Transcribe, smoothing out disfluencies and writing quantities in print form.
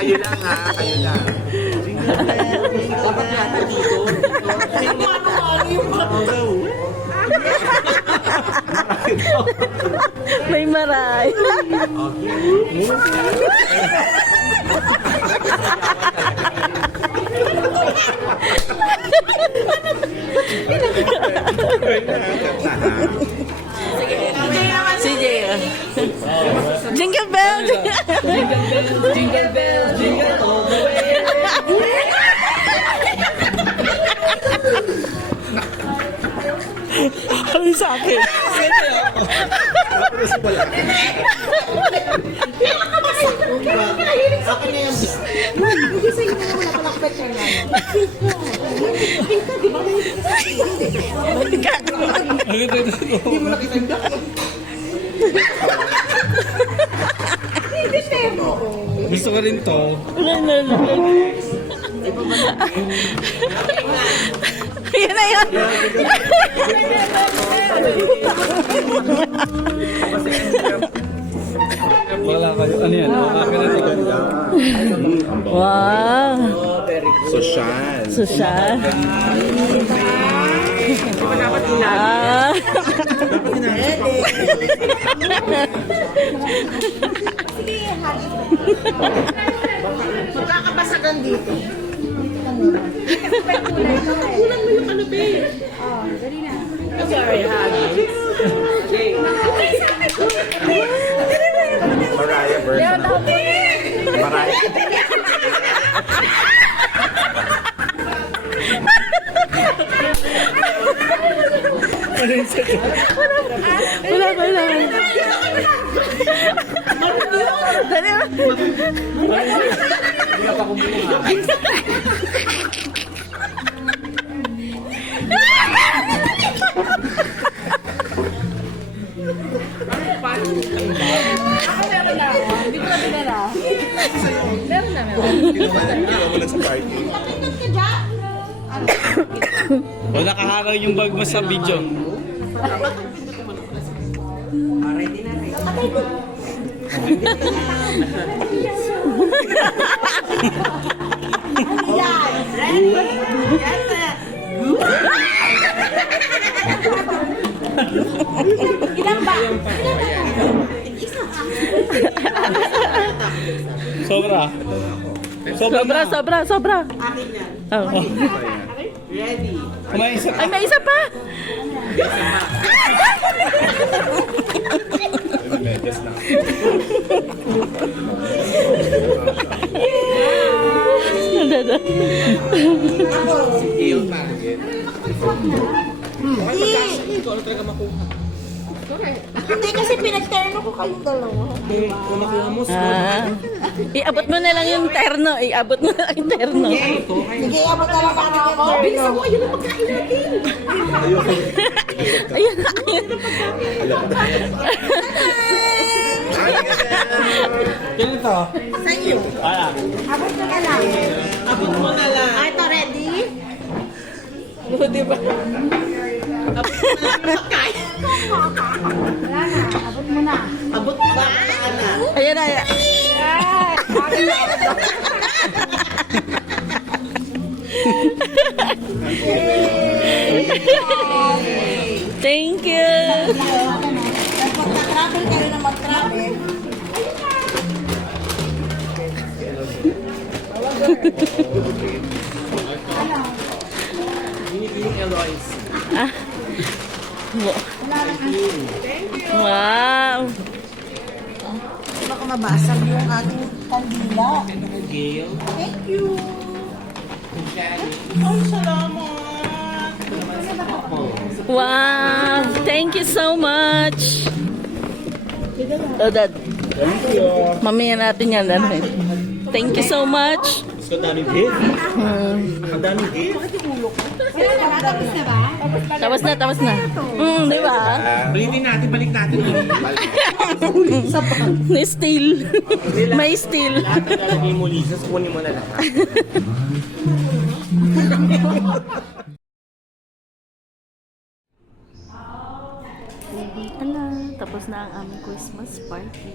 Kayo lang ha, kayo lang. Dapat yata dito. May maray. Sige. Jingle bell. Jingle bell, jingle all the way. Ano sa akin? Hindi mo nakitanda. Gusto ko rin to. Yan na yan. Wala kayo. Ano yan? Akin na to. Wow. Social. Social. Ah. Magkakabasagan dito. Kulang mo yung kanape. Oh, dali na. Sorry, Mariah version. Mariah. Wala. Dali. Hindi ko na binara. Meron na. Wala sa party. Napindot ka dyan. O nakaharang yung bag mo sa video. Yan. Ilan ba? Sobra. Sobra. Akin yan. Oh. Ready. Kumain isa. Ay, may isa pa. Medyas lang. Iyo pa. Hindi kasi pinag-terno ko kayong dalawa. Ah. Iabot mo na lang yung terno. Iabot mo na lang yung terno. Sige, abot na lang kami ng terno. Bilisan mo, ayun ang pagkain natin. Ayun. Kailan to? Sa iyo. Wala. Abot mo na lang. Abot mo na lang. Ah, ito, ready? Diba? Wala na. Abot mo na. Abot ba? Ayan na. Thank you. Travel kayo na mag-travel. Ah. Wow. Baka mabasag yung ating kandila. Thank you. Ay, salamat. Wow. Thank you so much. Oh, Dad. Thank you. Mamaya natin yan. Thank you so much. So, daming gift. Ang daming gift. Tapos na. Di ba? Breathing natin, balik natin. May steel. May steel. Lahat ang lalagay mo, Lisa, kunin mo na lahat. Ala, tapos na ang aming Christmas party.